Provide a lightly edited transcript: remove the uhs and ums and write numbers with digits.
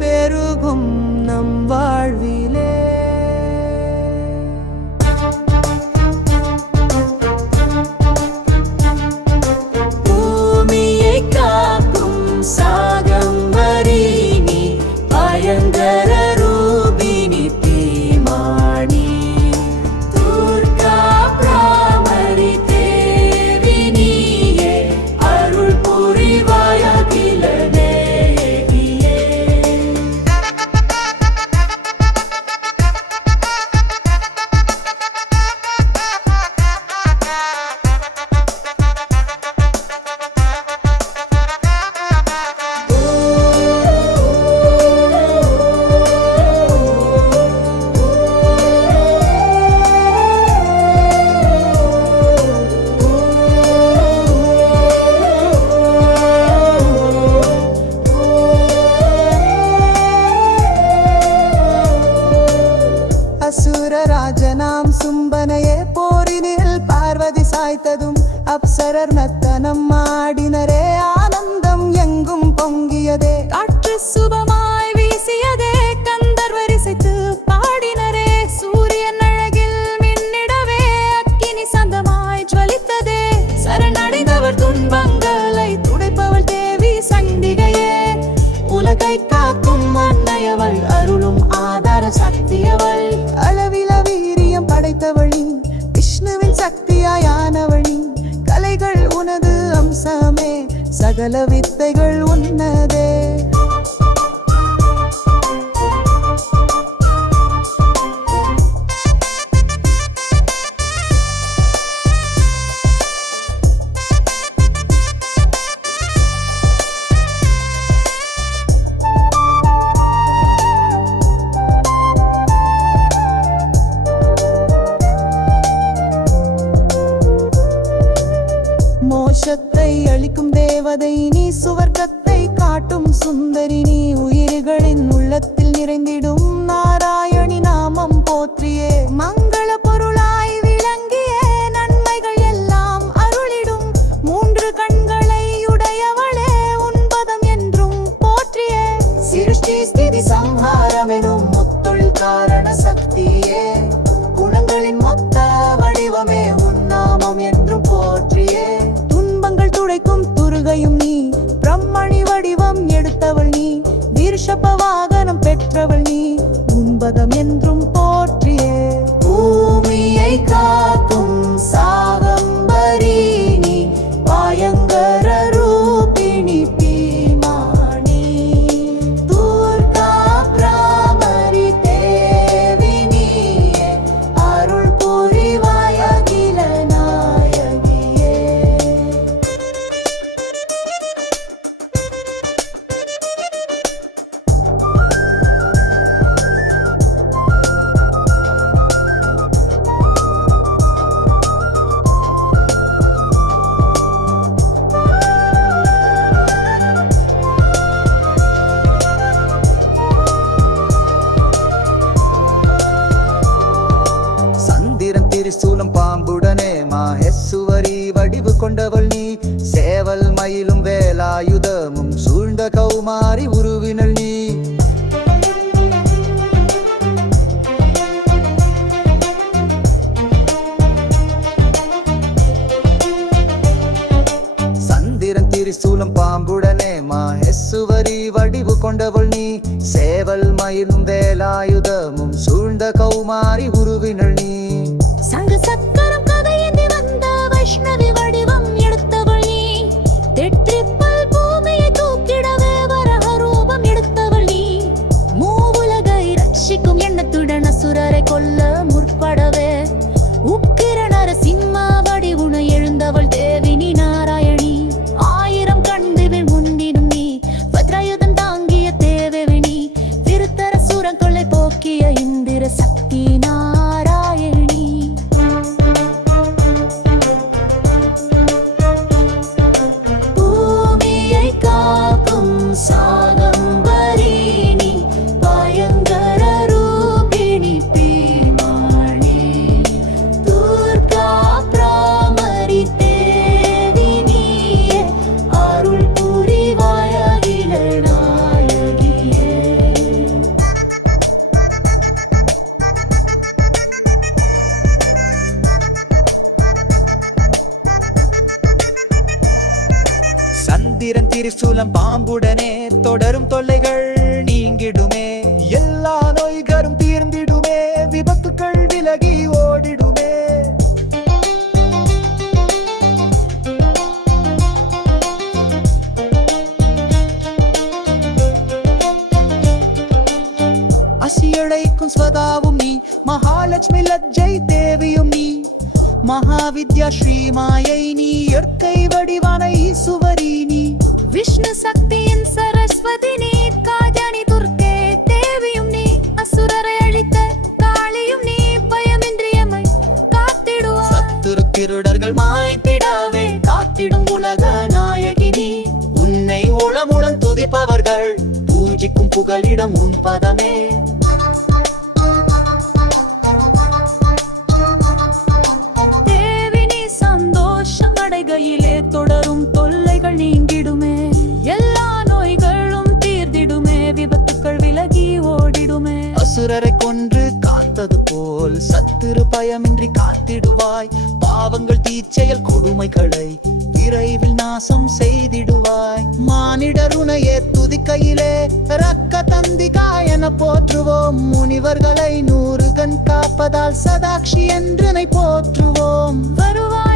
பெருகும் நம் வாழ்விலே பூமியை காக்கும் சாகம்பரி நீ பயங்கர ரூபினி தீமானி துர்கா பிராமரி தேவி நீயே அருள் புரிவாய் அகிலனே. அசுரராஜனாம் சும்பனையே போரினில் பார்வதி சாய்த்ததும் அப்சரர் நத்தனம் ஆடினரே ஆனந்தம் எங்கும் பொங்கியதே. காற்று சுபமாய் வீசியதே கந்தர்வர் இசைத்து பாடினரே. சூரியன் அழகில் மின்னிடவே அக்கினி சந்தமாய் ஜ்வலித்ததே. சரணடைந்தவர் துன்பங்களை துடைப்பவள் தேவி சண்டிகையே. உலகை காக்கும் அன்னையவள் அருளும் ஆதார சக்தியவள். அளவில வீரியம் படைத்தவளி விஷ்ணுவின் சக்தியாயானவளி. கலைகள் உனது அம்சமே சகல வித்தைகள் உன்னதே. மோட்சத்தை அளிக்கும் தேவதை நீ சுவர்க்கத்தை காட்டும் சுந்தரி நீ. உயிர்களின் உள்ளத்தில் நிறைந்திடும் நாராயணி நாமம் போற்றியே. மங்கள பொருளாய் விளங்கியே நன்மைகள் எல்லாம் அருளிடும். 3 கண்களை உடையவளே உன்பதம் என்றும் போற்றியே. சிருஷ்டி ஸ்திதி சம்ஹாரமெனும் முத்துள் காரண சக்தியே. குணங்களின் மொத்த வடிவமே உன்னாமம் என்றும் போற்றியே. துன்பங்கள் துடைக்கும் துர்கையும் நீ. பிரம்மணி வடிவம் எடுத்தவள் நீ. வீர்ஷப வாகனம் பெற்றவள் நீ. உன்பதம் என்றும் போற்றியே. பூமியை காக்கும் சாகம்பரி நீ பயங்கர ரூபிணி பீமானி துர்கா பிராமரி தேவி நீயே அருள் புரிவாய் அகில நாயகியே. திரிசூலம் பாம்புடனே மாஹேசுவரி வடிவு கொண்டவள் நீ. சேவல் மயிலும் வேலாயுதமும் சூழ்ந்த கௌமாரி உருவினள் நீ. சந்திரன் திரிசூலம் பாம்புடனே மாஹேசுவரி வடிவு கொண்டவள் நீ. சேவல் மயிலும் வேலாயுதமும் சூழ்ந்த கௌமாரி உருவினள் நீ. சங்க சக்கரம் கதையேந்தி வந்த வைஷ்ணவி வடிவம் எடுத்தவள் நீ. தெற்றிப்பல் பூமியை தூக்கிடவே வரஹ ரூபம் எடுத்தவள் நீ. மூவுலகை ரட்சிக்கும் எண்ணத்துடன் அசுரரை கொல்ல முற்படவே உக்கிர நரசிம்ம வடிவுன எழுந்தவள் தேவி நீ நாராயணி. 1000 கண்டுவில் முன்னிடும் நீ. வத்ராயுதம் திரிசூலம் பாம்புடனே தொடரும் தொல்லைகள் நீங்கிடுமே எல்லா நோய்களும் தீர்ந்திடுமே விபத்துக்கள் விலகி ஓடிடுமே அசியழைக்கும் ஸ்வதாவும் நீ மகாலட்சுமி லஜ்ஜை தேவியும் நீ மகாவித்யா ஸ்ரீமாயை நீ இயற்கை வடிவான ஈசுவரி நீ விஷ்ணு சக்தியின் சரஸ்வதி நீ காஜானி துர்க்கே தேவியும் நீ அசுரரை அழித்த காளியும் நீ பயமின்றியமை காத்திடுவாய் சத்துரு கிருடர்கள் மாய்த்திடவே காத்திடும் உலக நாயகி நீ உன்னை உளமுடன் துதிப்பவர்கள் பூஜிக்கும் புகலிடம் உன் பதமே தேவி நீ சந்தோஷம் அடைகையிலே தொடரும் தொல்லைகள் நீங்கிடுமே எல்லா நோய்களும் தீர்ந்திடுமே விபத்துக்கள் விலகி ஓடிடுமே அசுரரை கொன்று காத்தது போல் சத்துரு பயமின்றி காத்திடுவாய் பாவங்கள் தீச்செயல் கொடுமைகளை விரைவில் நாசம் செய்திடுவாய் மானிடர் உனையே துதிக்கையிலே ரக்க தந்திகாய் என போற்றுவோம் முனிவர்களை 100 கண் காப்பதால் சதாக்ஷி என்றனை போற்றுவோம் வருவாய்